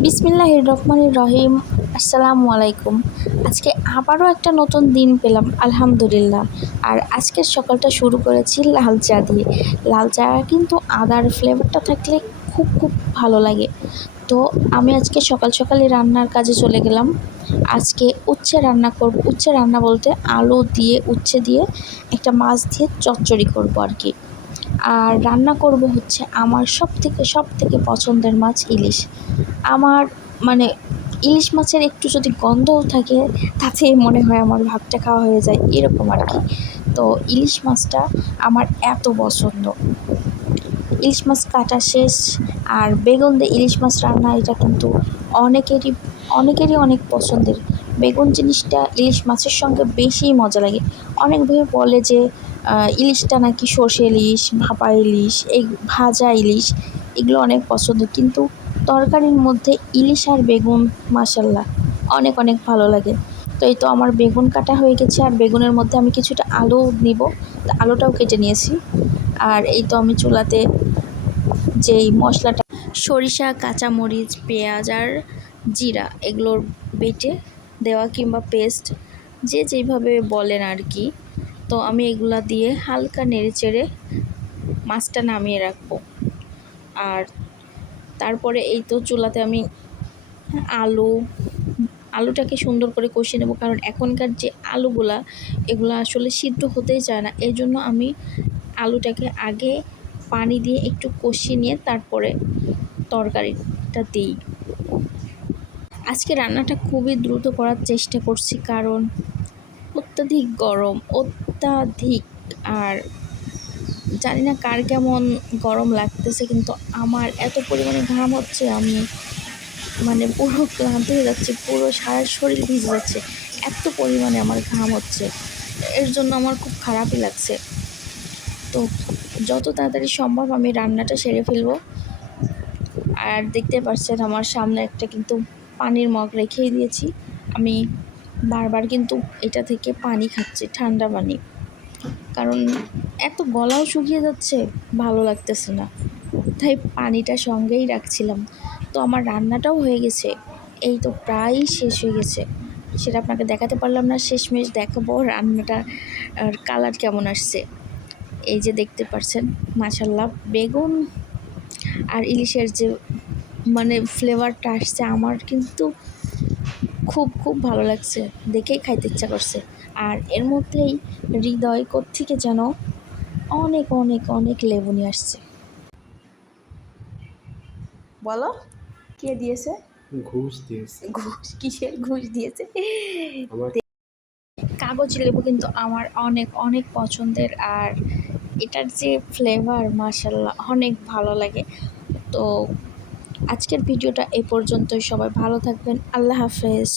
বিসমিল্লাহির রহমানির রহিম। আসসালামু আলাইকুম। আজকে আবারও একটা নতুন দিন পেলাম, আলহামদুলিল্লাহ। আর আজকের সকালটা শুরু করেছি লাল চা দিয়ে। লাল চা কিন্তু আদার ফ্লেভারটা থাকলে খুব খুব ভালো লাগে। তো আমি আজকে সকাল সকালই রান্নার কাজে চলে গেলাম। আজকে উচ্ছে রান্না করব। উচ্ছে রান্না বলতে আলু দিয়ে উচ্ছে দিয়ে একটা মাছ দিয়ে চচ্চড়ি করব আর কি। আর রান্না করব হচ্ছে আমার সব থেকে পছন্দের মাছ ইলিশ। আমার মানে ইলিশ মাছের একটু যদি গন্ধও থাকে তাতেই মনে হয় আমার ভাতটা খাওয়া হয়ে যায়, এরকম আর কি। তো ইলিশ মাছটা আমার এত পছন্দ। ইলিশ মাছ কাটা শেষ, আর বেগুন দিয়ে ইলিশ মাছ রান্না এটা কিন্তু অনেকেরই অনেকেরই অনেক পছন্দের। বেগুন জিনিসটা ইলিশ মাছের সঙ্গে বেশি মজা লাগে। অনেক ভাবে বলে যে ইলিশটা নাকি সর্ষে ইলিশ, ভাপা ইলিশ, এই ভাজা ইলিশ এগুলো অনেক পছন্দ, কিন্তু তরকারির মধ্যে ইলিশ আর বেগুন মাশাল্লাহ অনেক অনেক ভালো লাগে। তো এই তো আমার বেগুন কাটা হয়ে গেছে, আর বেগুনের মধ্যে আমি কিছুটা আলু নিব, তো আলুটাও কেটে নিয়েছি। আর এই তো আমি চুলাতে যেই মশলাটা সরিষা, কাঁচামরিচ, পেঁয়াজ আর জিরা এগুলোর বেটে দেওয়া কিংবা পেস্ট, যে যেইভাবে বলেন আর কি। তো আমি এগুলা দিয়ে হালকা নেড়ে চেড়ে মাছটা নামিয়ে রাখবো। আর তারপরে এই তো চুলাতে আমি আলু আলুটাকে সুন্দর করে কষিয়ে নেব, কারণ এখনকার যে আলুগুলা এগুলো আসলে সিদ্ধ হতেই চায় না। এই জন্য আমি আলুটাকে আগে পানি দিয়ে একটু কষিয়ে নিয়ে তারপরে তরকারিটা দিই। আজকে রান্নাটা খুবই দ্রুত করার চেষ্টা করছি, কারণ অত্যাধিক। আর জানি না কার কেমন গরম লাগতেছে, কিন্তু আমার এত পরিমাণে ঘাম হচ্ছে, আমি পুরো ক্লান্ত হয়ে যাচ্ছে, পুরো সারা শরীর ভিজে যাচ্ছে, এত পরিমাণে আমার ঘাম হচ্ছে। এর জন্য আমার খুব খারাপই লাগছে। তো যত তাড়াতাড়ি সম্ভব আমি রান্নাটা সেরে ফেলবো। আর দেখতে পাচ্ছেন আমার সামনে একটা কিন্তু পানির মগ রেখেই দিয়েছি। আমি বারবার কিন্তু এটা থেকে পানি খাচ্ছি, ঠান্ডা পানি, কারণ এত গলাও শুকিয়ে যাচ্ছে, ভালো লাগতেছে না, তাই পানিটা সঙ্গেই রাখছিলাম। তো আমার রান্নাটাও হয়ে গেছে, এই তো প্রায় শেষ হয়ে গেছে। সেটা আপনাকে দেখাতে পারলাম না, শেষমেশ দেখাবো রান্নাটা আর কালার কেমন আসছে। এই যে দেখতে পাচ্ছেন মাশাল্লাহ, বেগুন আর ইলিশের যে ফ্লেভারটা আসছে, আমার কিন্তু খুব খুব ভালো লাগছে, দেখেই খাইতে ইচ্ছা করছে। আর এর মধ্যেই হৃদয় কোত্থেকে যেন অনেক অনেক অনেক লেবু নিয়ে আসছে। বলো, কে দিয়েছে? ঘুষ দিয়েছে। ঘুষ? কিসের ঘুষ দিয়েছে? আমার কাগজ লেবু কিন্তু আমার অনেক অনেক পছন্দের, আর এটার যে ফ্লেভার মাশাল্লাহ অনেক ভালো লাগে। তো আজকের ভিডিওটা এই পর্যন্তই। সবাই ভালো থাকবেন, আল্লাহ হাফেজ।